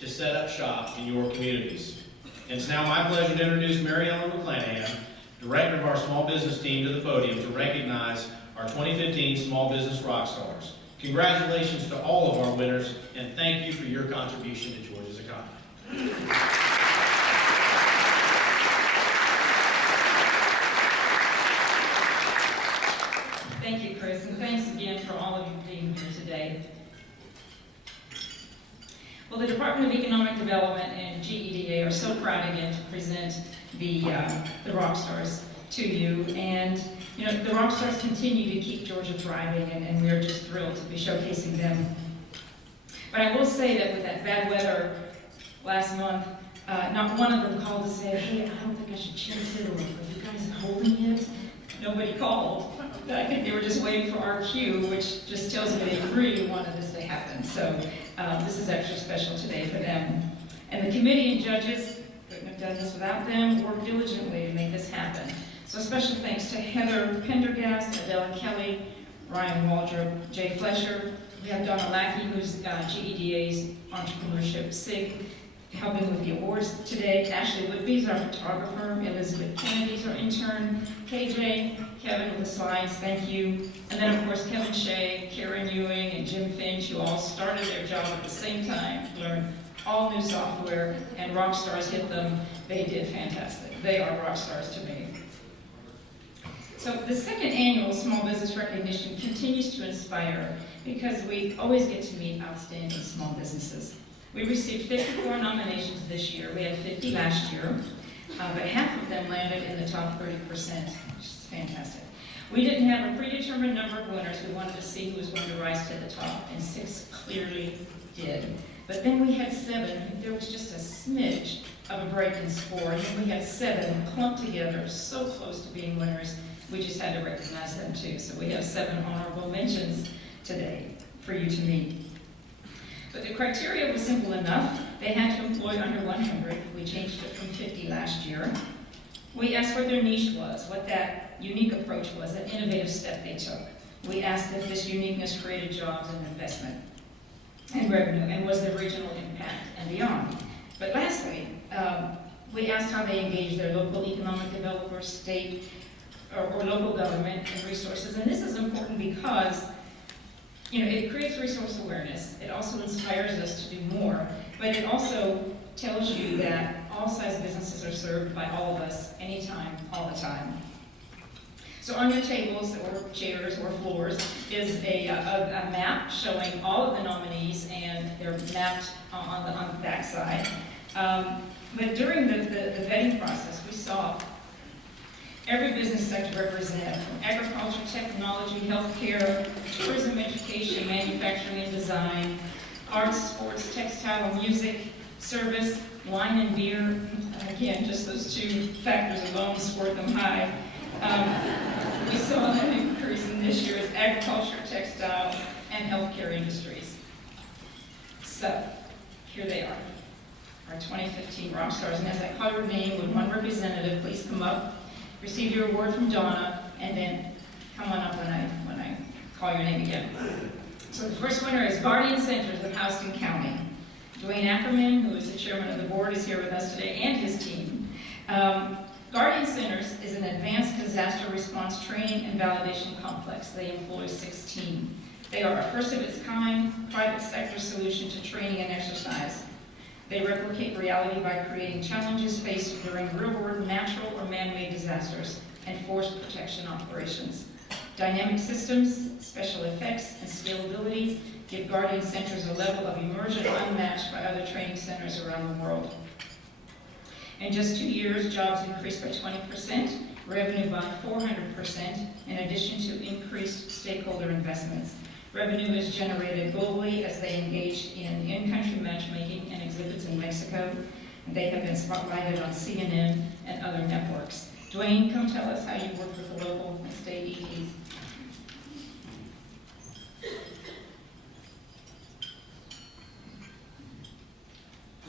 to set up shop in your communities. And it's now my pleasure to introduce Mary Ellen McClanahan, Director of our Small Business Team, to the podium to recognize our 2015 Small Business Rockstars. Congratulations to all of our winners, and thank you for your contribution to Georgia's economy. Thank you, Chris, and thanks again for all of you being here today. Well, the Department of Economic Development and GEDA are so proud again to present the Rockstars to you. And you know, the Rockstars continue to keep Georgia thriving, and we are just thrilled to be showcasing them. But I will say that with that bad weather last month, not one of them called to say, hey, I don't think I should chase it, or are you guys holding it? Nobody called. I think they were just waiting for our cue, which just tells me they really wanted this to happen. So this is extra special today for them. And the committee and judges, couldn't have done this without them, worked diligently to make this happen. So special thanks to Heather Pendergast, Adela Kelly, Ryan Waldrop, Jay Flesher. We have Donna Lackey, who's GEDA's entrepreneurship SIG, helping with the awards today. Ashley Whitby's our photographer. Elizabeth Kennedy's our intern. KJ, Kevin with the slides, thank you. And then of course Kevin Shea, Karen Ewing, and Jim Finch, who all started their job at the same time, learned all new software, and Rockstars hit them. They did fantastic. They are Rockstars to me. So the second annual Small Business Recognition continues to inspire because we always get to meet outstanding small businesses. We received 54 nominations this year. We had 50 last year, but half of them landed in the top 30%, which is fantastic. We didn't have a predetermined number of winners. We wanted to see who was going to rise to the top, and 6 clearly did. But then we had 7. There was just a smidge of a break in score, and then we had 7 clumped together, so close to being winners. We just had to recognize them too. So we have 7 honorable mentions today for you to meet. But the criteria was simple enough. They had to employ under 100. We changed it from 50 last year. We asked what their niche was, what that unique approach was, an innovative step they took. We asked if this uniqueness created jobs and investment and revenue, and was there regional impact and beyond. But lastly, we asked how they engaged their local economic developers, state, or local government and resources. And this is important because you know, it creates resource awareness. It also inspires us to do more, but it also tells you that all size businesses are served by all of us, anytime, all the time. So on your tables or chairs or floors is a map showing all of the nominees, and they're mapped on the back side. But during the vetting process, we saw every business sector represented, from agriculture, technology, healthcare, tourism, education, manufacturing and design, arts, sports, textile, music, service, wine and beer. Again, just those 2 factors alone scored them high. We saw an increase in this year as agriculture, textile, and healthcare industries. So, here they are, our 2015 Rockstars. And as I call your name, would one representative please come up, receive your award from Donna, and then come on up when I call your name again. So the first winner is Guardian Centers of Houston County. Dwayne Ackerman, who is the chairman of the board, is here with us today, and his team. Guardian Centers is an advanced disaster response training and validation complex. They employ 16. They are a first-of-its-kind private sector solution to training and exercise. They replicate reality by creating challenges faced during real-world natural or man-made disasters and force protection operations. Dynamic systems, special effects, and scalability give Guardian Centers a level of immersion unmatched by other training centers around the world. In just 2 years, jobs increased by 20%, revenue by 400%, in addition to increased stakeholder investments. Revenue is generated globally as they engaged in in-country matchmaking and exhibits in Mexico. They have been spotlighted on CNN and other networks. Dwayne, come tell us how you work with the local and state EDs.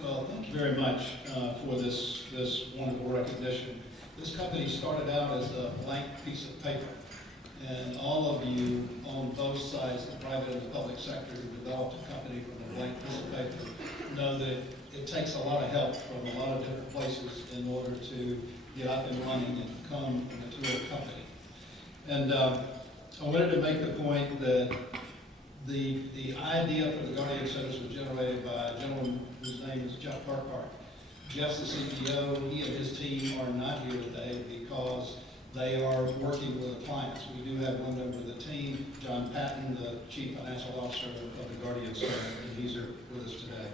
Well, thank you very much for this wonderful recognition. This company started out as a blank piece of paper, and all of you on both sides, the private and the public sector, who developed a company from a blank piece of paper, know that it takes a lot of help from a lot of different places in order to get up and running and become a mature company. And I wanted to make the point that the idea for the Guardian Centers was generated by a gentleman whose name is Jeff Burkhart. Jeff's the CEO. He and his team are not here today because they are working with the clients. We do have one member of the team, John Patton, the Chief Financial Officer of the Guardian Center, and he's here with us today.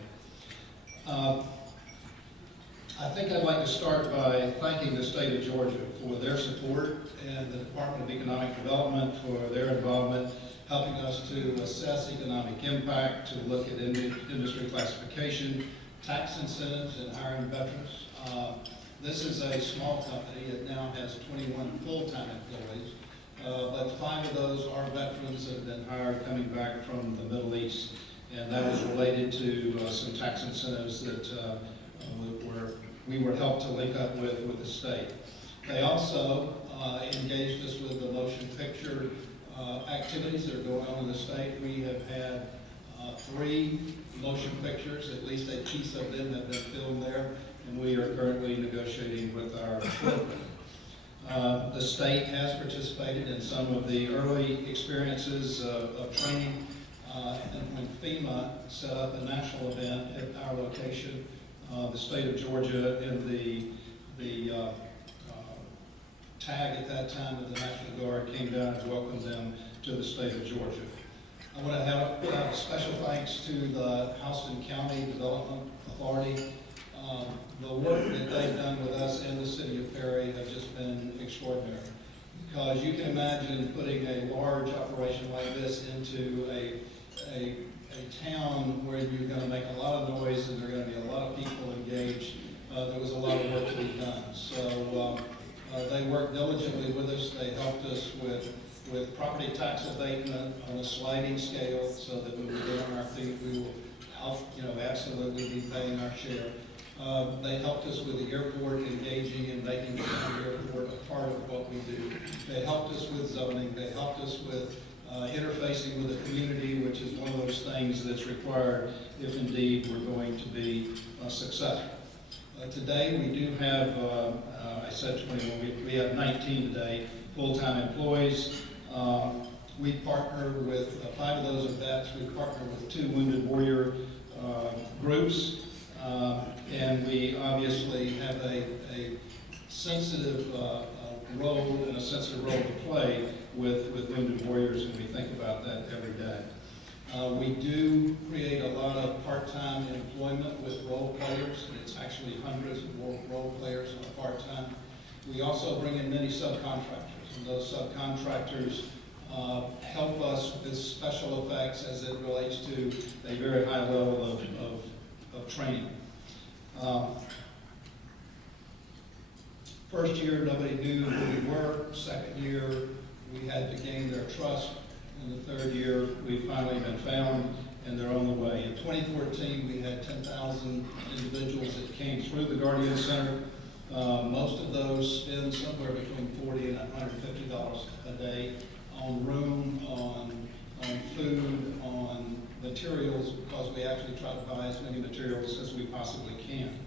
I think I'd like to start by thanking the state of Georgia for their support and the Department of Economic Development for their involvement, helping us to assess economic impact, to look at industry classification, tax incentives, and hiring veterans. This is a small company. It now has 21 full-time employees, but 5 of those are veterans that have been hired coming back from the Middle East, and that was related to some tax incentives that we were helped to link up with the state. They also engaged us with the motion picture activities that are going on in the state. We have had 3 motion pictures, at least a piece of them have been filmed there, and we are currently negotiating with our program. The state has participated in some of the early experiences of training, and when FEMA set up a national event at our location, the state of Georgia and the tag at that time of the National Guard came down and welcomed them to the state of Georgia. I want to have special thanks to the Houston County Development Authority. The work that they've done with us in the city of Perry has just been extraordinary. Because you can imagine putting a large operation like this into a town where you're going to make a lot of noise and there are going to be a lot of people engaged. There was a lot of work to be done. So they worked diligently with us. They helped us with property tax abatement on a sliding scale so that when we get on our feet, we will absolutely be paying our share. They helped us with the airport, engaging and making the airport a part of what we do. They helped us with zoning. They helped us with interfacing with the community, which is one of those things that's required if indeed we're going to be successful. Today we do have, I said 21, we have 19 today, full-time employees. We partner with 5 of those are vets. We partner with 2 Wounded Warrior groups. And we obviously have a sensitive role and a sensitive role to play with Wounded Warriors, and we think about that every day. We do create a lot of part-time employment with role players. It's actually hundreds of role players on a part-time. We also bring in many subcontractors, and those subcontractors help us with special effects as it relates to a very high level of training. First year, nobody knew who we were. Second year, we had to gain their trust. In the third year, we've finally been found, and they're on the way. In 2014, we had 10,000 individuals that came through the Guardian Center. Most of those spend somewhere between $40 and $150 a day on room, on food, on materials, because we actually try to buy as many materials as we possibly can.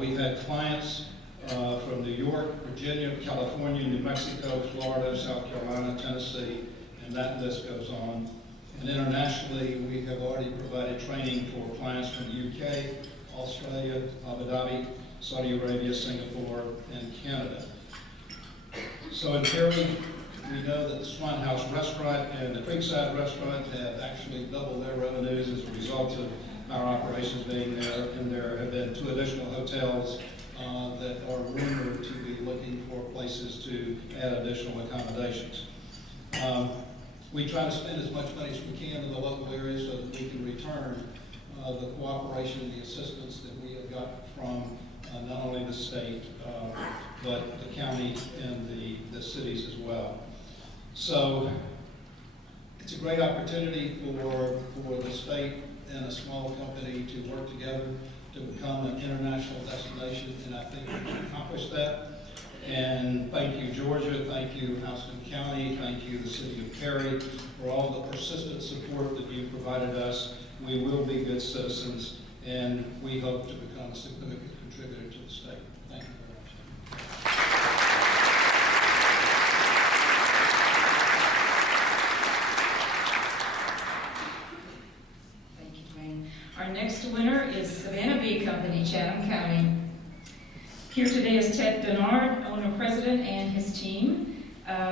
We've had clients from New York, Virginia, California, New Mexico, Florida, South Carolina, Tennessee, and that list goes on. And internationally, we have already provided training for clients from the UK, Australia, Abu Dhabi, Saudi Arabia, Singapore, and Canada. So in Perry, we know that the Swan House Restaurant and the Creekside Restaurant have actually doubled their revenues as a result of our operations being there, and there have been 2 additional hotels that are rumored to be looking for places to add additional accommodations. We try to spend as much money as we can in the local area so that we can return the cooperation and the assistance that we have got from not only the state, but the county and the cities as well. So it's a great opportunity for the state and a small company to work together to become an international destination, and I think we can accomplish that. And thank you, Georgia. Thank you, Houston County. Thank you, the city of Perry, for all the persistent support that you've provided us. We will be good citizens, and we hope to become a significant contributor to the state. Thank you very much. Thank you, Dwayne. Our next winner is Savannah Bee Company, Chatham County. Here today is Ted Bernard, owner-president, and his team.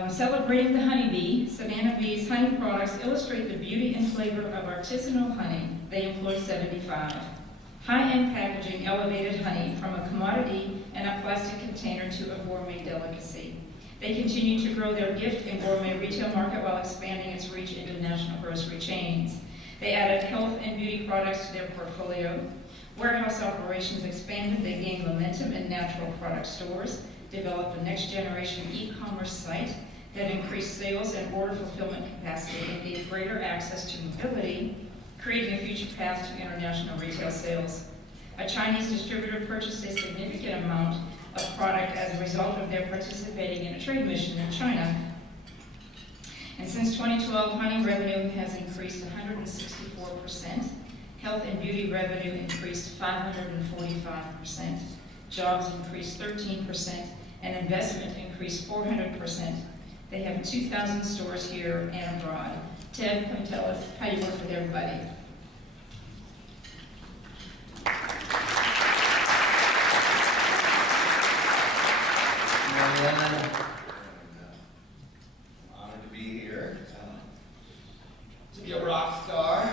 Celebrating the honeybee, Savannah Bee's honey products illustrate the beauty and flavor of artisanal honey. They employ 75. High-end packaging elevated honey from a commodity and a plastic container to a gourmet delicacy. They continue to grow their gift and gourmet retail market while expanding its reach into national grocery chains. They added health and beauty products to their portfolio. Warehouse operations expanded. They gained momentum in natural product stores, developed a next-generation e-commerce site that increased sales and order fulfillment capacity and gave greater access to mobility, creating a future path to international retail sales. A Chinese distributor purchased a significant amount of product as a result of their participating in a trade mission in China. And since 2012, honey revenue has increased 164%. Health and beauty revenue increased 545%. Jobs increased 13%, and investment increased 400%. They have 2,000 stores here and abroad. Ted, come tell us how you work with everybody. I'm honored to be here. To be a rock star.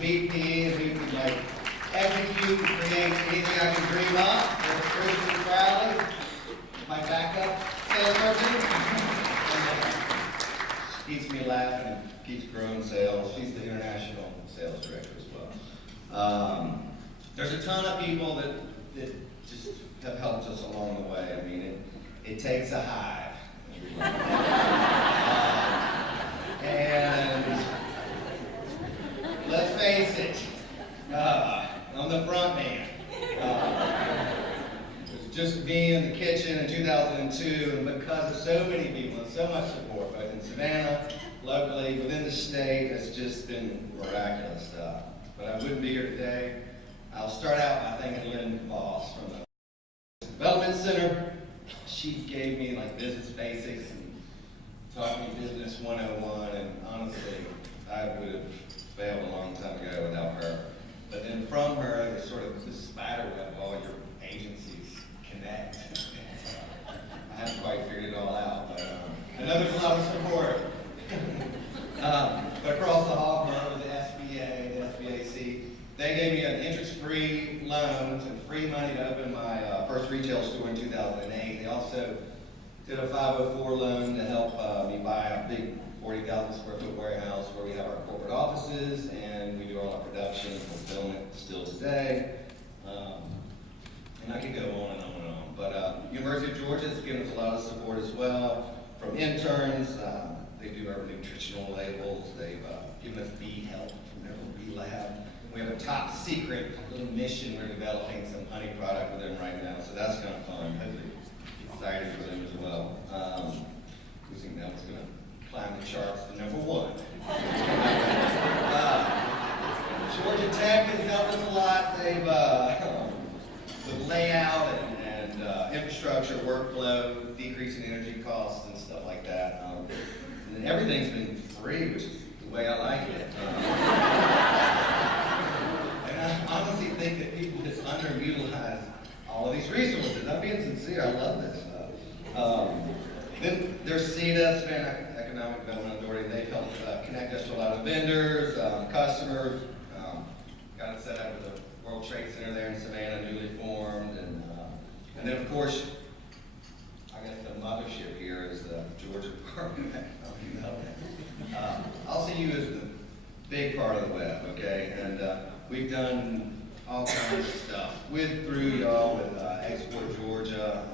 VP and who can like execute and create anything I can dream up. There's Christian Crowley, my backup salesperson. Keeps me laughing and keeps growing sales. She's the international sales director as well. There's a ton of people that just have helped us along the way. I mean, it takes a hive. And let's face it, I'm the front man. It was just me in the kitchen in 2002, and because of so many people and so much support, both in Savannah, locally, within the state, it's just been miraculous stuff. But I wouldn't be here today. I'll start out by thanking Lynn Voss from the Development Center. She gave me like business basics and taught me business 101, and honestly, I would have failed a long time ago without her. But then from her, there's sort of this spider web of all your agencies connect. I haven't quite figured it all out, but I know there's a lot of support. But across the hall from her was the SBA, the SBAC. They gave me an interest-free loan and free money to open my first retail store in 2008. They also did a 504 loan to help me buy a big 40,000 square foot warehouse where we have our corporate offices and we do all our production and fulfillment still today. And I could go on and on and on. But University of Georgia has given us a lot of support as well. From interns, they do our nutritional labels. They've given us bee health from their bee lab. We have a top secret little mission. We're developing some honey product with them right now, so that's kind of fun. Hopefully excited for them as well. We think that was going to climb the charts to #1. Georgia Tech has helped us a lot. They've the layout and infrastructure, workflow, decreasing energy costs and stuff like that. And everything's been free, which is the way I like it. And I honestly think that people just underutilize all of these resources. I'm being sincere. I love this stuff. Then there's GEDA, Savannah Economic Development Authority. They've helped connect us to a lot of vendors, customers. Got it set up with the World Trade Center there in Savannah, newly formed. And then, of course, I guess the mothership here is the Georgia Department of Economic Development. LCU is the big part of the web, okay? And we've done all kinds of stuff through y'all with Export Georgia.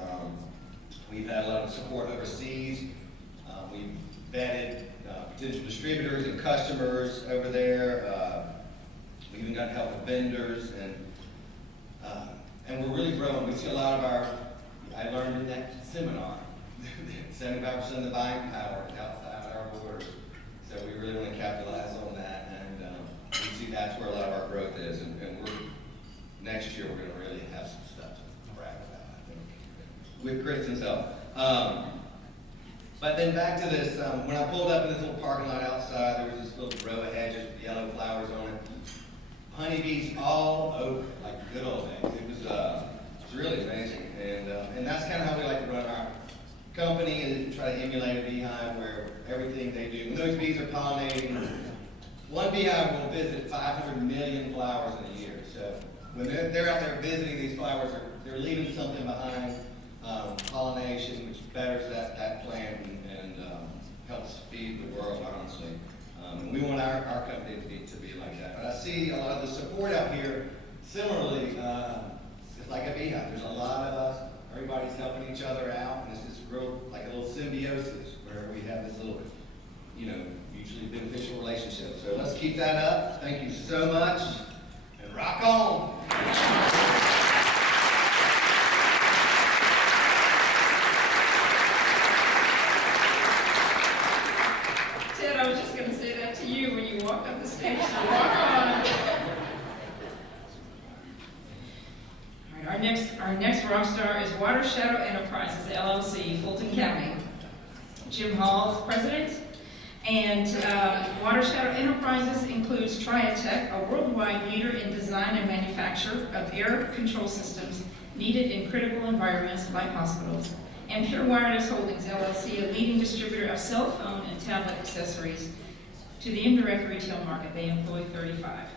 We've had a lot of support overseas. We've vetted potential distributors and customers over there. We even got help with vendors, and we're really growing. We see a lot of I learned in that seminar, 75% of the buying power is outside our borders. So we really want to capitalize on that, and we see that's where a lot of our growth is. And next year we're going to really have some stuff to brag about, I think, with Chris himself. But then back to this, when I pulled up in this little parking lot outside, there was this little row of hedges with yellow flowers on it. Honeybees all over, like good old days. It was really amazing, and that's kind of how we like to run our company, and try to emulate a beehive where everything they do. When those bees are pollinating, one beehive will visit 500 million flowers in a year. So when they're out there visiting these flowers, they're leaving something behind, pollination, which betters that plant and helps feed the world, honestly. And we want our company to be like that. But I see a lot of the support out here. Similarly, it's like a beehive. There's a lot of us. Everybody's helping each other out, and it's this real, like a little symbiosis where we have this little, mutually beneficial relationship. So let's keep that up. Thank you so much, and rock on. Ted, I was just going to say that to you when you walked up the stage. So walk on. Our next rock star is Water Shadow Enterprises, LLC, Fulton County. Jim Hall is president. And Water Shadow Enterprises includes Triatech, a worldwide leader in design and manufacture of air control systems needed in critical environments like hospitals. And Pure Wireless Holdings, LLC, a leading distributor of cell phone and tablet accessories to the indirect retail market. They employ 35.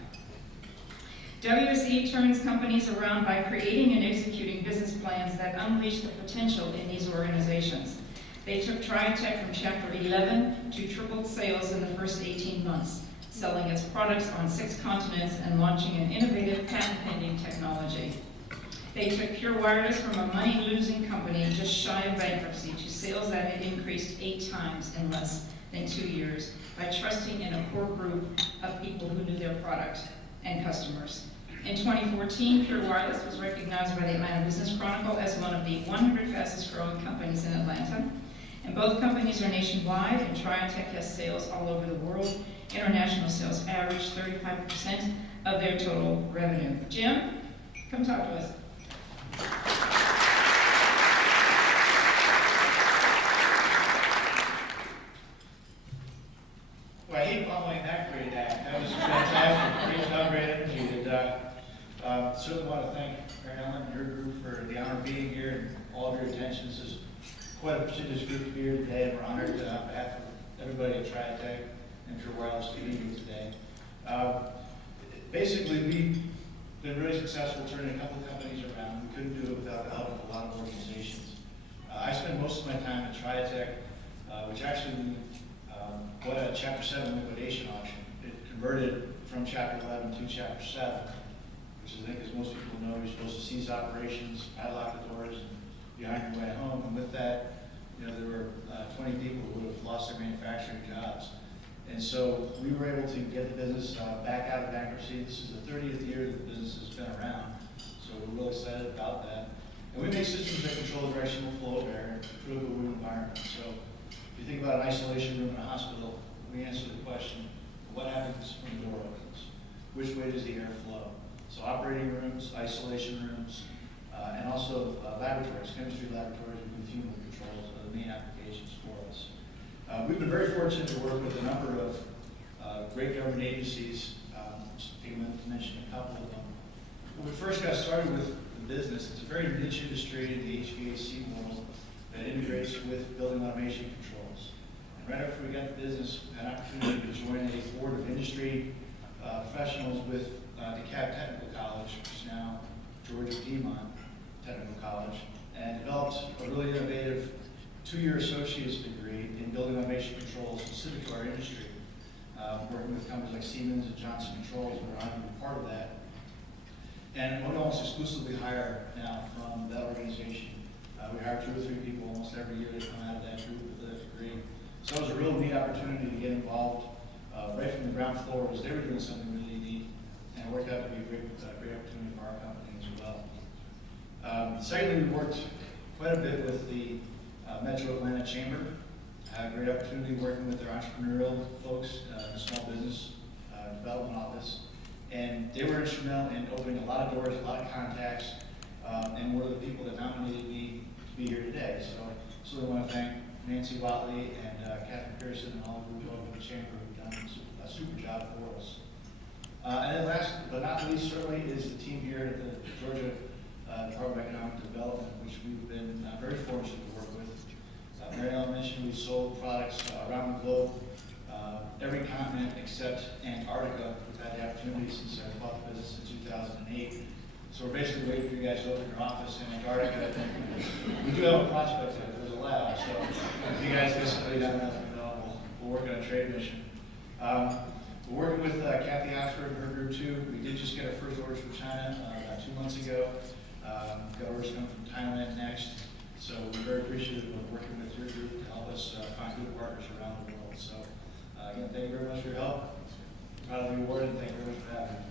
WSE turns companies around by creating and executing business plans that unleash the potential in these organizations. They took Triatech from Chapter 11 to tripled sales in the first 18 months, selling its products on 6 continents and launching an innovative patent-pending technology. They took Pure Wireless from a money-losing company just shy of bankruptcy to sales that had increased 8 times in less than 2 years by trusting in a core group of people who knew their product and customers. In 2014, Pure Wireless was recognized by the Atlanta Business Chronicle as one of the 100 fastest growing companies in Atlanta. And both companies are nationwide, and Triatech has sales all over the world. International sales average 35% of their total revenue. Jim, come talk to us. Well, I hate following that great act. That was fantastic. Great job, great energy. And certainly want to thank Mary Ellen and your group for the honor of being here and all of your attention. This is quite a prestigious group here today, and we're honored on behalf of everybody at Triatech and Pure Wireless to be here today. Basically, we've been really successful turning a couple of companies around. We couldn't do it without the help of a lot of organizations. I spend most of my time at Triatech, which actually bought a Chapter 7 liquidation auction. It converted from Chapter 11 to Chapter 7, which I think, as most people know, you're supposed to cease operations, padlock the doors, and be on your way home. And with that, there were 20 people who would have lost their manufacturing jobs. And so we were able to get the business back out of bankruptcy. This is the 30th year that the business has been around, so we're real excited about that. And we make systems that control the directional flow of air and improve the room environment. So if you think about an isolation room in a hospital, we answer the question, what happens when the door opens? Which way does the air flow? So operating rooms, isolation rooms, and also laboratories, chemistry laboratories with fuel controls are the main applications for us. We've been very fortunate to work with a number of great government agencies. Just take a minute to mention a couple of them. When we first got started with the business, it's a very niche industry in the HVAC world that integrates with building automation controls. And right after we got the business, we had an opportunity to join a board of industry professionals with DeKalb Technical College, which is now Georgia Piedmont Technical College, and developed a really innovative 2-year associate's degree in building automation controls specific to our industry, working with companies like Siemens and Johnson Controls. We're honored to be part of that. And we almost exclusively hire now from that organization. We hire 2 or 3 people almost every year that come out of that group with a degree. So it was a real neat opportunity to get involved right from the ground floor, because they were doing something really neat, and it worked out to be a great opportunity for our company as well. Secondly, we worked quite a bit with the Metro Atlanta Chamber. Had a great opportunity working with their entrepreneurial folks, the small business development office, and they were instrumental in opening a lot of doors, a lot of contacts, and were the people that nominated me to be here today. So I want to thank Nancy Watley and Catherine Pearson and all the group of the chamber who've done a super job for us. And then last but not least, certainly, is the team here at the Georgia Department of Economic Development, which we've been very fortunate to work with. Mary Ellen mentioned we've sold products around the globe, every continent except Antarctica. We've had the opportunity since I bought the business in 2008. So we're basically waiting for you guys to open your office in Antarctica. We do have a prospect there. There's a lab, so if you guys basically don't know, we'll work on a trade mission. We're working with Kathy Oxford and her group too. We did just get our first orders from China about 2 months ago. Got orders coming from Thailand next. So we're very appreciative of working with your group to help us find good partners around the world. So again, thank you very much for your help. Proud of the award, and thank you very much for having me.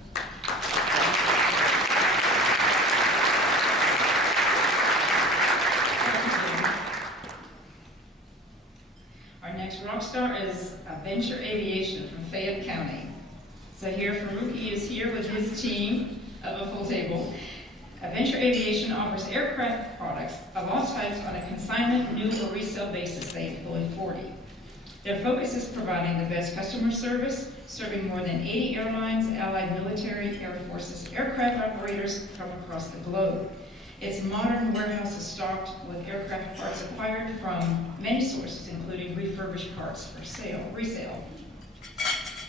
Our next rock star is Venture Aviation from Fayette County. So here, Faruqi is here with his team of a full table. Venture Aviation offers aircraft products of all types on a consignment, new or resale basis. They employ 40. Their focus is providing the best customer service, serving more than 80 airlines, allied military, air forces, aircraft operators from across the globe. Its modern warehouse is stocked with aircraft parts acquired from many sources, including refurbished parts for resale.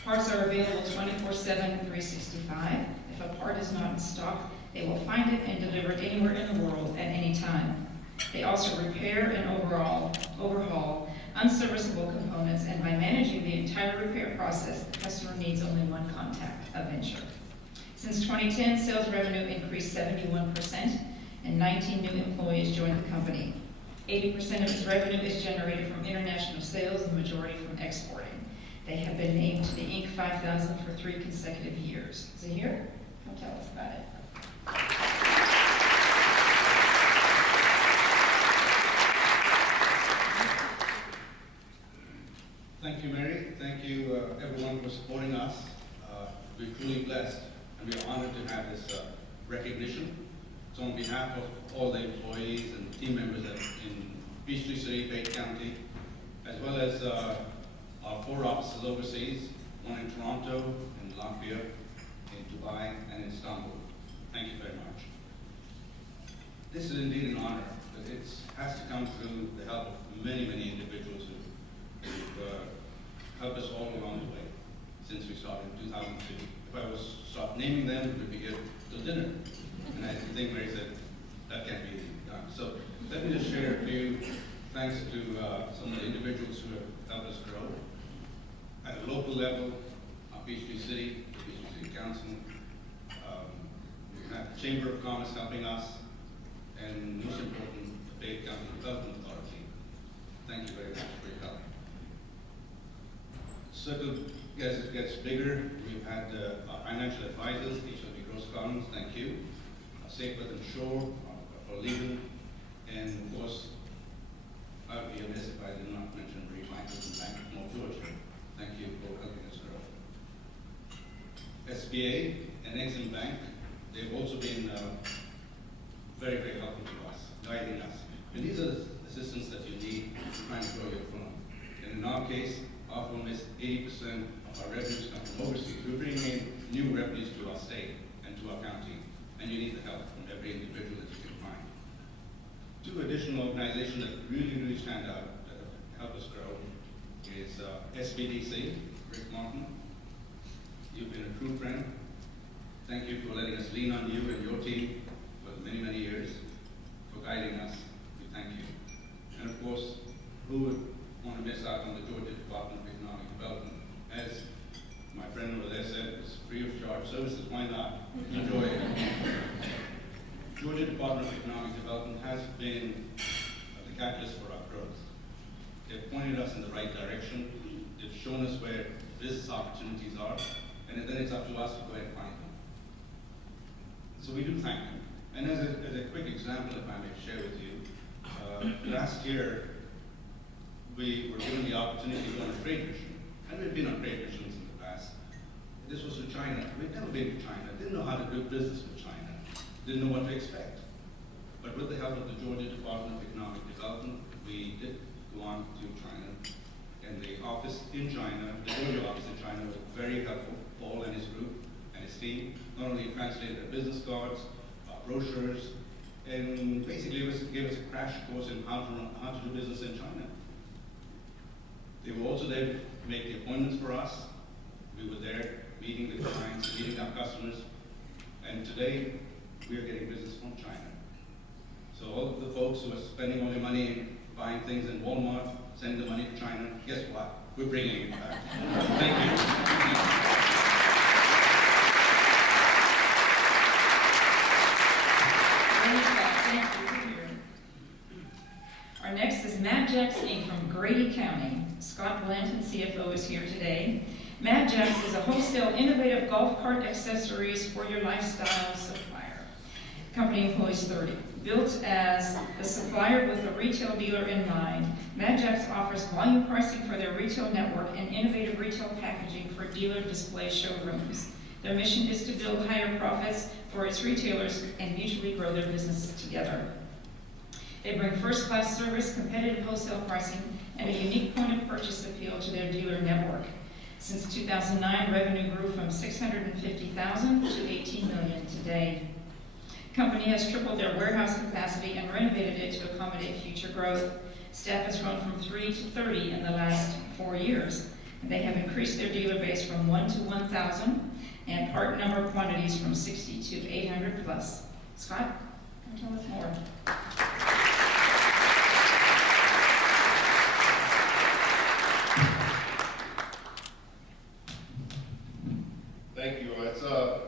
Parts are available 24/7, 365. If a part is not in stock, they will find it and deliver it anywhere in the world at any time. They also repair and overhaul unserviceable components, and by managing the entire repair process, the customer needs only one contact, a Venture. Since 2010, sales revenue increased 71%, and 19 new employees joined the company. 80% of its revenue is generated from international sales, the majority from exporting. They have been named to the Inc. 5000 for 3 consecutive years. Is he here? Come tell us about it. Thank you, Mary. Thank you, everyone, for supporting us. We're truly blessed, and we're honored to have this recognition. So on behalf of all the employees and team members in Peachtree City, Fayette County, as well as our 4 offices overseas, one in Toronto, in Latvia, in Dubai, and in Istanbul. Thank you very much. This is indeed an honor, but it has to come through the help of many, many individuals who've helped us all along the way since we started in 2002. If I was to start naming them, we'd be here till dinner. And I think Mary said that can't be done. So let me just share a few thanks to some of the individuals who have helped us grow. At a local level, Peachtree City, the Peachtree City Council, we have the Chamber of Commerce helping us, and most important, the Fayette County Development Authority. Thank you very much for your help. Circle, as it gets bigger, we've had our financial advisors, HLB Gross Collins, thank you. Safer Than Shore for legal, and of course, I would be amiss if I did not mention Refinance and Bank of North Georgia. Thank you for helping us grow. SBA and Exim Bank, they've also been very, very helpful to us, guiding us. And these are the assistance that you need trying to grow your firm. And in our case, our firm is 80% of our revenues come from overseas. We're bringing in new revenues to our state and to our county, and you need the help from every individual that you can find. 2 additional organizations that really stand out that help us grow is SBDC, Rick Martin. You've been a true friend. Thank you for letting us lean on you and your team for many, many years, for guiding us. We thank you. And of course, who would want to miss out on the Georgia Department of Economic Development? As my friend over there said, it's free of charge services. Why not? Enjoy it. Georgia Department of Economic Development has been the catalyst for our growth. They've pointed us in the right direction. They've shown us where business opportunities are, and then it's up to us to go ahead and find them. So we do thank them. And as a quick example, if I may share with you, last year we were given the opportunity to go on a trade mission, and we've been on trade missions in the past. This was to China. We'd never been to China, didn't know how to do business with China, didn't know what to expect. But with the help of the Georgia Department of Economic Development, we did go on to China. And the office in China, the Georgia office in China, was very helpful. Paul and his group and his team not only translated their business cards, brochures, and basically gave us a crash course in how to do business in China. They were also there to make the appointments for us. We were there meeting the clients, meeting our customers, and today we are getting business from China. So all of the folks who are spending all their money buying things in Walmart, sending the money to China, guess what? We're bringing it back. Thank you. Our next is Mad Jacks Inc. from Grady County. Scott Blanton, CFO, is here today. Mad Jacks is a wholesale innovative golf cart accessories for your lifestyle supplier. Company employs 30. Built as a supplier with a retail dealer in mind, Mad Jacks offers volume pricing for their retail network and innovative retail packaging for dealer display showrooms. Their mission is to build higher profits for its retailers and mutually grow their businesses together. They bring first-class service, competitive wholesale pricing, and a unique point of purchase appeal to their dealer network. Since 2009, revenue grew from $650,000 to $18 million today. The company has tripled their warehouse capacity and renovated it to accommodate future growth. Staff has grown from 3 to 30 in the last 4 years. And they have increased their dealer base from 1 to 1,000 and part number quantities from 60 to 800 plus. Scott, can you tell us more? Thank you. It's a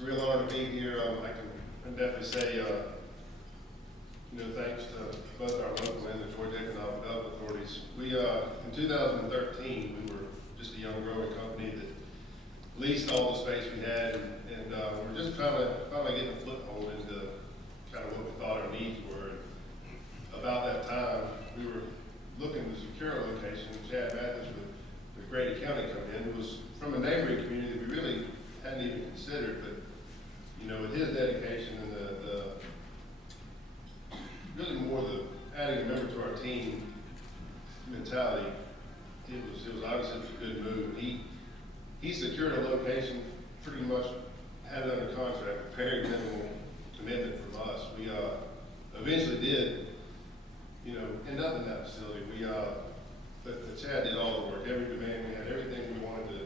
real honor to be here. I can definitely say, thanks to both our local and the Georgia Economic Development Authorities. We, in 2013, we were just a young growing company that leased all the space we had, and we're just trying to finally get a foothold into kind of what we thought our needs were. And about that time, we were looking to secure a location. Chad Mathis with Grady County come in. It was from a neighboring community that we really hadn't even considered, but with his dedication and the really more the adding a member to our team mentality, it was obviously a good move. He secured a location, pretty much had it under contract, very minimal commitment from us. We eventually did, end up in that facility. But Chad did all the work, every demand we had, everything we wanted to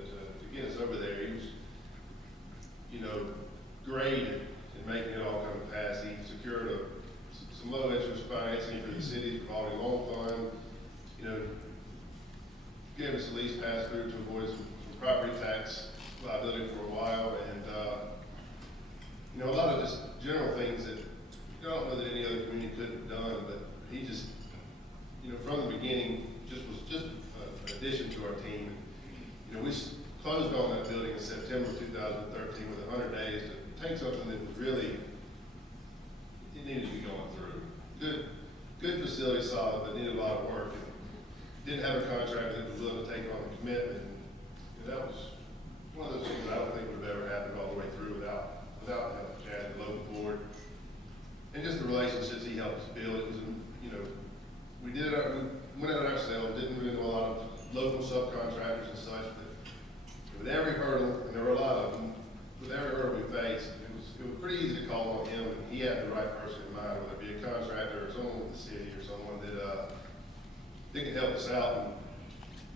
get us over there. He was, great in making it all come to pass. He secured some low interest financing for the city's revolving loan fund, gave us a lease pass through to avoid some property tax liability for a while, and a lot of just general things that I don't know that any other community could have done, but he just, from the beginning, was just an addition to our team. We closed on that building in September 2013 with 100 days to take something that was really, it needed to be going through. Good facility, solid, but needed a lot of work. Didn't have a contractor that was willing to take on the commitment. And that was one of those things I don't think would have ever happened all the way through without having Chad, the local board, and just the relationships he helped us build. It was, we went out ourselves, didn't really know a lot of local subcontractors and such, but with every hurdle, and there were a lot of them, with every hurdle we faced, it was pretty easy to call on him, and he had the right person in mind, whether it be a contractor or someone with the city or someone that could help us out.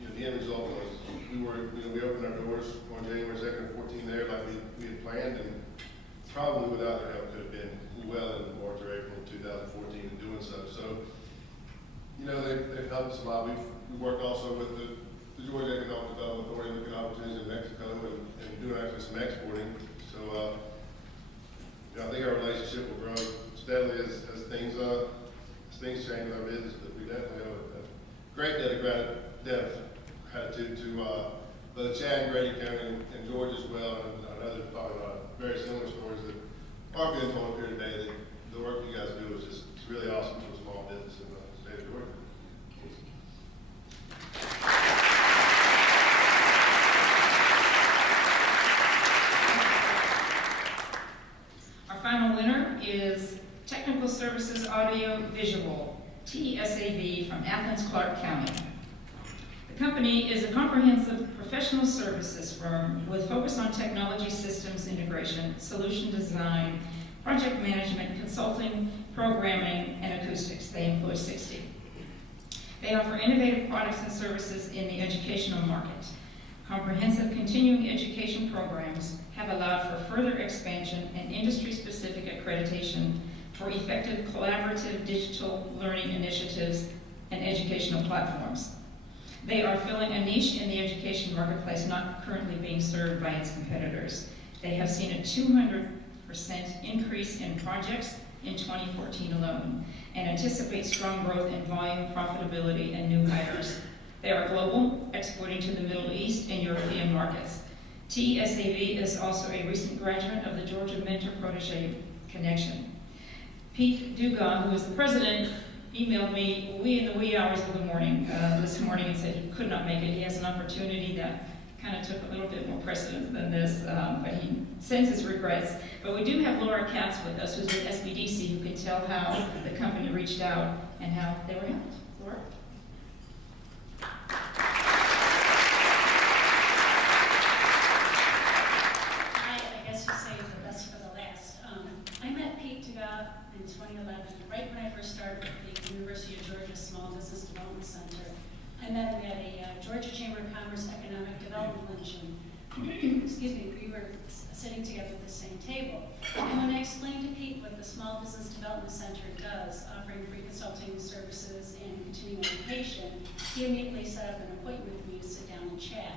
And the end result was we opened our doors on January 2nd and 14 there like we had planned, and probably without their help could have been well into March or April of 2014 in doing so. So, they've helped us a lot. We worked also with the Georgia Economic Development Authority, looking at opportunities in Mexico and doing actually some exporting. So, I think our relationship will grow steadily as things change in our business, but we definitely owe great debt of gratitude to both Chad and Grady County and George as well, and others talking about very similar stories that aren't being told here today. That the work you guys do is just really awesome for a small business in the state of Georgia. Our final winner is Technical Services Audio Visual, TSAV, from Athens, Clark County. The company is a comprehensive professional services firm with focus on technology systems integration, solution design, project management, consulting, programming, and acoustics. They employ 60. They offer innovative products and services in the educational market. Comprehensive continuing education programs have allowed for further expansion and industry-specific accreditation for effective collaborative digital learning initiatives and educational platforms. They are filling a niche in the education marketplace not currently being served by its competitors. They have seen a 200% increase in projects in 2014 alone and anticipate strong growth in volume, profitability, and new hires. They are global, exporting to the Middle East and European markets. TSAV is also a recent graduate of the Georgia Mentor Protege Connection. Pete Dugan, who is the president, emailed me in the wee hours of the morning this morning and said he could not make it. He has an opportunity that kind of took a little bit more precedence than this, but he sends his regrets. But we do have Laura Katz with us, who's with SBDC, who can tell how the company reached out and how they were helped. Laura? I guess you say the best for the last. I met Pete Dugat in 2011, right when I first started with the University of Georgia Small Business Development Center. I met him at a Georgia Chamber of Commerce Economic Development Luncheon. Excuse me, we were sitting together at the same table. And when I explained to Pete what the Small Business Development Center does, offering free consulting services and continuing education, he immediately set up an appointment with me to sit down and chat.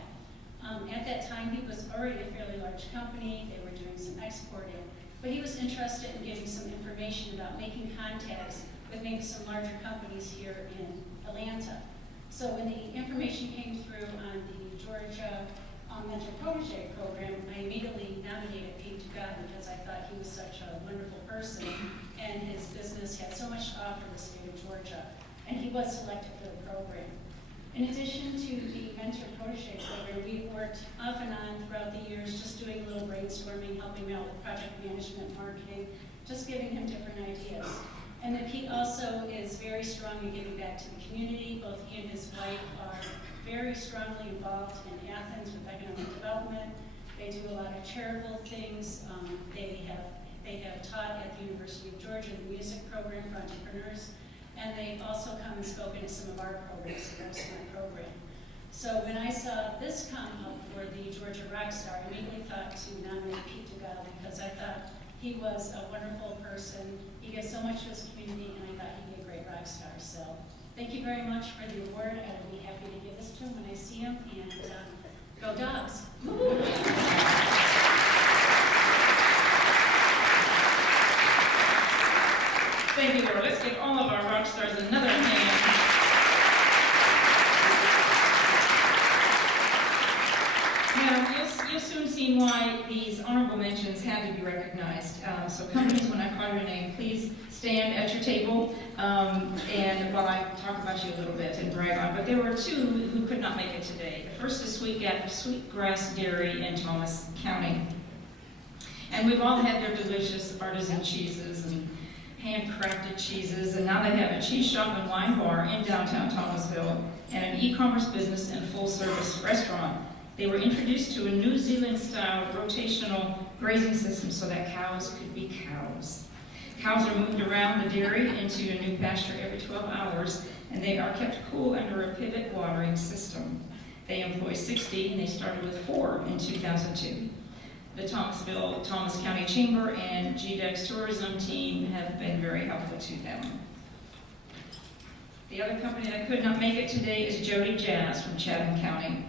At that time, he was already a fairly large company. They were doing some exporting, but he was interested in getting some information about making contacts with maybe some larger companies here in Atlanta. So when the information came through on the Georgia Mentor Protege program, I immediately nominated Pete Dugat because I thought he was such a wonderful person and his business had so much to offer the state of Georgia, and he was selected for the program. In addition to the Mentor Protege program, we worked off and on throughout the years, just doing a little brainstorming, helping him out with project management, marketing, just giving him different ideas. And then Pete also is very strong in giving back to the community. Both he and his wife are very strongly involved in Athens with economic development. They do a lot of charitable things. They have taught at the University of Georgia the music program for entrepreneurs. And they've also come and spoken at some of our programs, the Smart program. So when I saw this come up for the Georgia Rockstar, I immediately thought to nominate Pete Dugat because I thought he was a wonderful person. He gives so much to his community, and I thought he'd be a great rock star. So thank you very much for the award. I would be happy to give this to him when I see him. And go Dogs! Thank you, Laura. Let's give all of our rock stars another hand. Now, you'll soon see why these honorable mentions had to be recognized. So companies, when I call your name, please stand at your table, and while I talk about you a little bit and brag on. But there were two who could not make it today. The first is Sweetgrass Dairy in Thomas County. And we've all had their delicious artisan cheeses and handcrafted cheeses, and now they have a cheese shop and wine bar in downtown Thomasville and an e-commerce business and full-service restaurant. They were introduced to a New Zealand-style rotational grazing system so that cows could be cows. Cows are moved around the dairy into a new pasture every 12 hours, and they are kept cool under a pivot watering system. They employ 60, and they started with 4 in 2002. The Thomas County Chamber and GEDA's tourism team have been very helpful to them. The other company that could not make it today is Jody Jazz from Chatham County.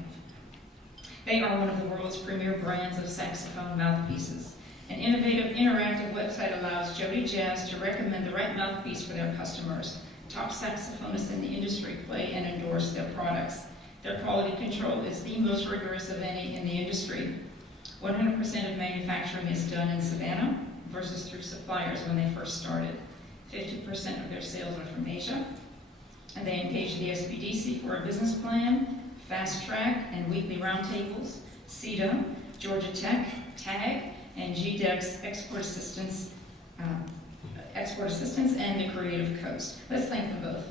They are one of the world's premier brands of saxophone mouthpieces. An innovative, interactive website allows Jody Jazz to recommend the right mouthpiece for their customers. top saxophonists in the industry play and endorse their products. Their quality control is the most rigorous of any in the industry. 100% of manufacturing is done in Savannah versus through suppliers when they first started. 50% of their sales are from Asia, and they engage the SBDC for a business plan, fast track, and weekly roundtables, GEDA, Georgia Tech, TAG, and GDEC's export assistance, and the Creative Coast. Let's thank them both.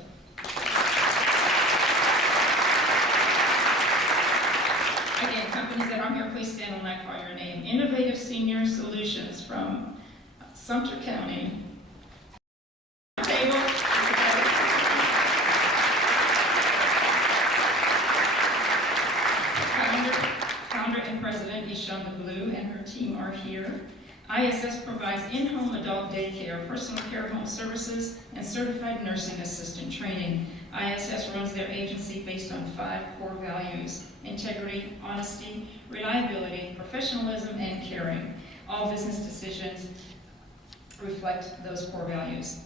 Again, companies that are here, please stand when I call your name. Innovative Senior Solutions from Sumter County. Table. Founder and President Ishanda Blue and her team are here. ISS provides in-home adult daycare, personal care home services, and certified nursing assistant training. ISS runs their agency based on 5 core values: integrity, honesty, reliability, professionalism, and caring. All business decisions reflect those core values.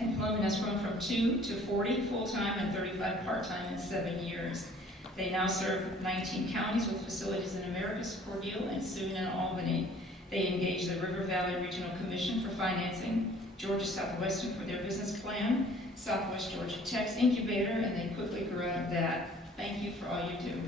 Employment has grown from 2 to 40 full-time and 35 part-time in 7 years. They now serve 19 counties with facilities in Americus, Cordele, and soon in Albany. They engage the River Valley Regional Commission for financing, Georgia Southwestern for their business plan, Southwest Georgia Tech's incubator, and they quickly grew out of that. Thank you for all you do.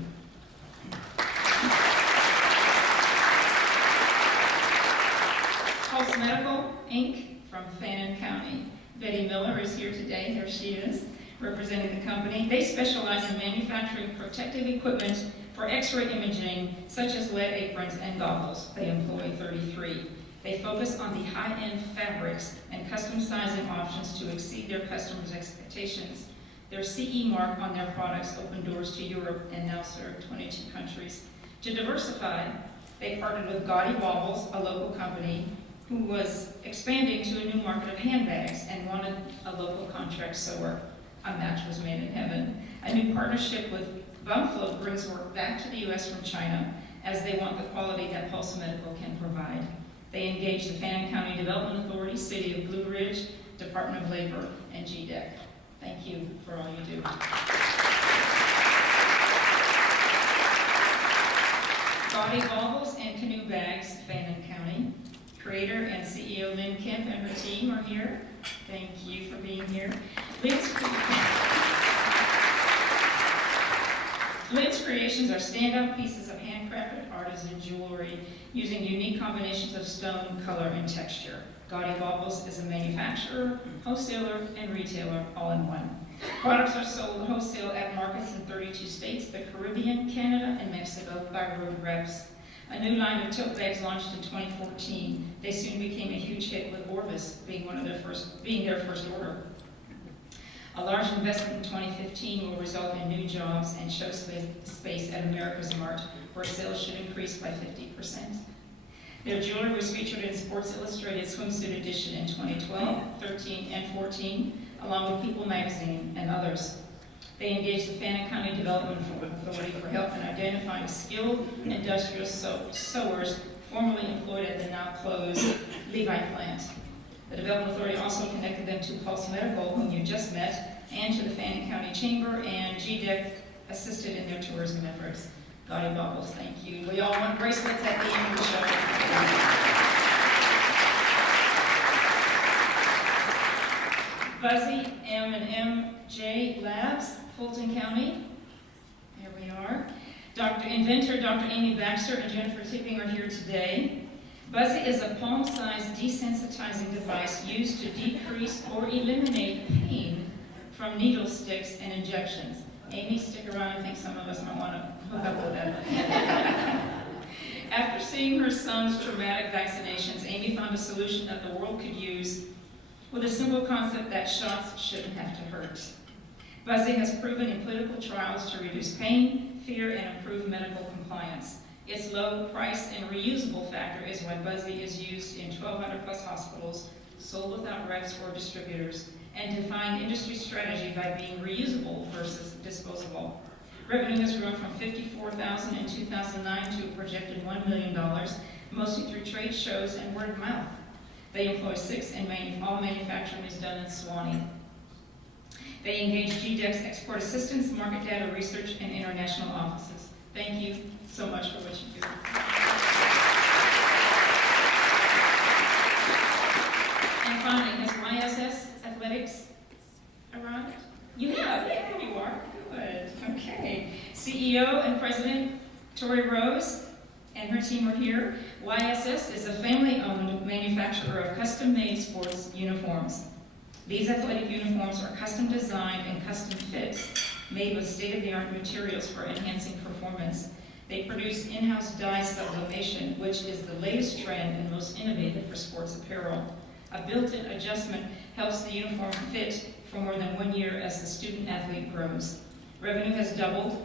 Pulse Medical, Inc. from Fannin County. Betty Miller is here today. There she is, representing the company. They specialize in manufacturing protective equipment for X-ray imaging, such as lead aprons and goggles. They employ 33. They focus on the high-end fabrics and custom sizing options to exceed their customers' expectations. Their CE mark on their products opened doors to Europe and now serve 22 countries. To diversify, they partnered with Gaudy Wobbles, a local company, who was expanding to a new market of handbags and wanted a local contract sewer. A match was made in heaven. A new partnership with Bumflow brings work back to the U.S. from China, as they want the quality that Pulse Medical can provide. They engage the Fannin County Development Authority, City of Blue Ridge, Department of Labor, and GDEC. Thank you for all you do. Gaudy Wobbles and Canoe Bags, Fannin County. Creator and CEO Lynn Kemp and her team are here. Thank you for being here. Lynn's creations are standout pieces of handcrafted artisan jewelry using unique combinations of stone, color, and texture. Gaudy Wobbles is a manufacturer, wholesaler, and retailer all in one. Products are sold wholesale at markets in 32 states, the Caribbean, Canada, and Mexico by road reps. A new line of tote bags launched in 2014. They soon became a huge hit, with Orvis being their first order. A large investment in 2015 will result in new jobs and show space at America's Mart, where sales should increase by 50%. Their jewelry was featured in Sports Illustrated Swimsuit Edition in 2012, 13, and 14, along with People Magazine and others. They engage the Fannin County Development Authority for help in identifying skilled industrial sewers formerly employed at the now closed Levi plant. The Development Authority also connected them to Pulse Medical, whom you just met, and to the Fannin County Chamber, and GDEC assisted in their tourism efforts. Gaudy Wobbles, thank you. We all want bracelets at the end of the show. Buzzy M&M Labs, Fulton County. Here we are. Inventor Dr. Amy Baxter and Jennifer Tipping are here today. Buzzy is a palm-sized desensitizing device used to decrease or eliminate pain from needle sticks and injections. Amy, stick around. I think some of us might want to hook up with that. After seeing her son's traumatic vaccinations, Amy found a solution that the world could use with a simple concept that shots shouldn't have to hurt. Buzzy has proven in clinical trials to reduce pain, fear, and improve medical compliance. Its low price and reusable factor is why Buzzy is used in 1,200 plus hospitals, sold without reps or distributors, and defying industry strategy by being reusable versus disposable. Revenue has grown from $54,000 in 2009 to a projected $1 million, mostly through trade shows and word of mouth. They employ 6, and all manufacturing is done in Suwanee. They engage GDEC's export assistance, market data research, and international offices. Thank you so much for what you do. And finally, has YSS Athletics arrived? You have, yeah, there you are. Good, okay. CEO and President Tori Rose and her team are here. YSS is a family-owned manufacturer of custom-made sports uniforms. These athletic uniforms are custom designed and custom fit, made with state-of-the-art materials for enhancing performance. They produce in-house dye sublimation, which is the latest trend and most innovative for sports apparel. A built-in adjustment helps the uniform fit for more than 1 year as the student-athlete grows. Revenue has doubled,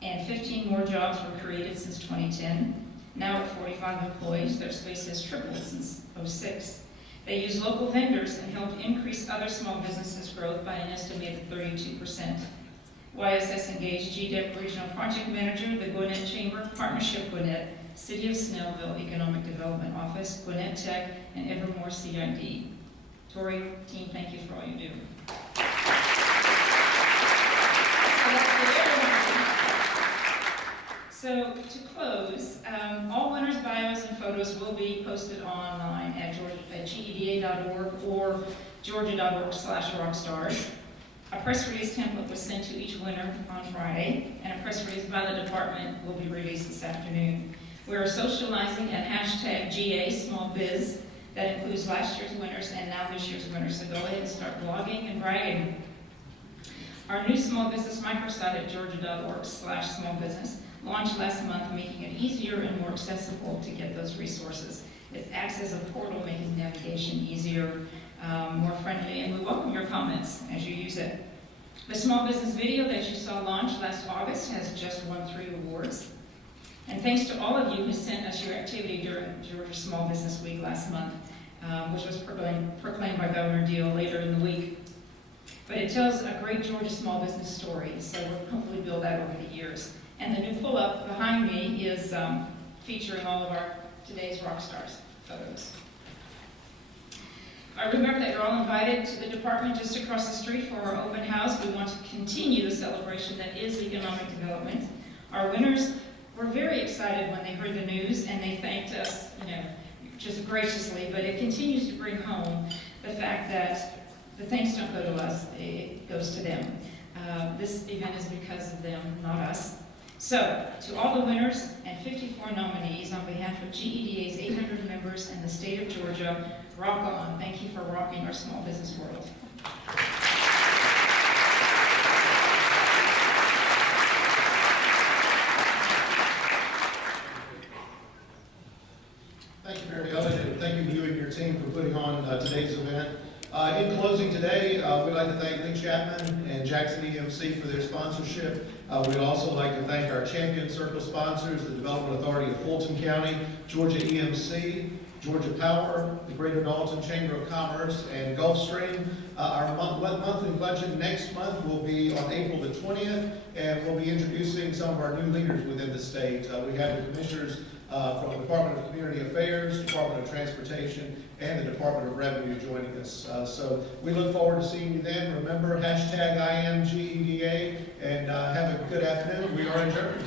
and 15 more jobs were created since 2010. Now at 45 employees, their space has tripled since '06. They use local vendors and helped increase other small businesses' growth by an estimated 32%. YSS engaged GDEC Regional Project Manager, the Gwinnett Chamber, Partnership Gwinnett, City of Snellville Economic Development Office, Gwinnett Tech, and Evermore CID. Tori, team, thank you for all you do. So to close, all winners' bios and photos will be posted online at GEDA.org or georgia.org/rockstars. A press release template was sent to each winner on Friday, and a press release by the department will be released this afternoon. We are socializing at hashtag GA Small Biz. That includes last year's winners and now this year's winners, so go ahead and start blogging and bragging. Our new small business microsite at georgia.org/smallbusiness launched last month, making it easier and more accessible to get those resources. It acts as a portal, making navigation easier, more friendly, and we welcome your comments as you use it. The small business video that you saw launch last August has just won 3 awards. And thanks to all of you who sent us your activity during Georgia Small Business Week last month, which was proclaimed by Governor Deal later in the week. But it tells a great Georgia small business story, so we'll hopefully build that over the years. And the new pull-up behind me is featuring all of our today's rock stars photos. Remember that you're all invited to the department just across the street for our open house. We want to continue the celebration that is economic development. Our winners were very excited when they heard the news, and they thanked us, just graciously, but it continues to bring home the fact that the thanks don't go to us, it goes to them. This event is because of them, not us. So, to all the winners and 54 nominees, on behalf of GEDA's 800 members and the state of Georgia, rock on. Thank you for rocking our small business world. Thank you, Mary Ellen, and thank you to you and your team for putting on today's event. In closing today, we'd like to thank Lee Chapman and Jackson EMC for their sponsorship. We'd also like to thank our Champion Circle sponsors, the Development Authority of Fulton County, Georgia EMC, Georgia Power, the Greater Dalton Chamber of Commerce, and Gulfstream. Our monthly budget next month will be on April the 20th, and we'll be introducing some of our new leaders within the state. We have the commissioners from the Department of Community Affairs, Department of Transportation, and the Department of Revenue joining us. So we look forward to seeing you then. Remember, hashtag IMGEDA, and have a good afternoon. We are adjourned.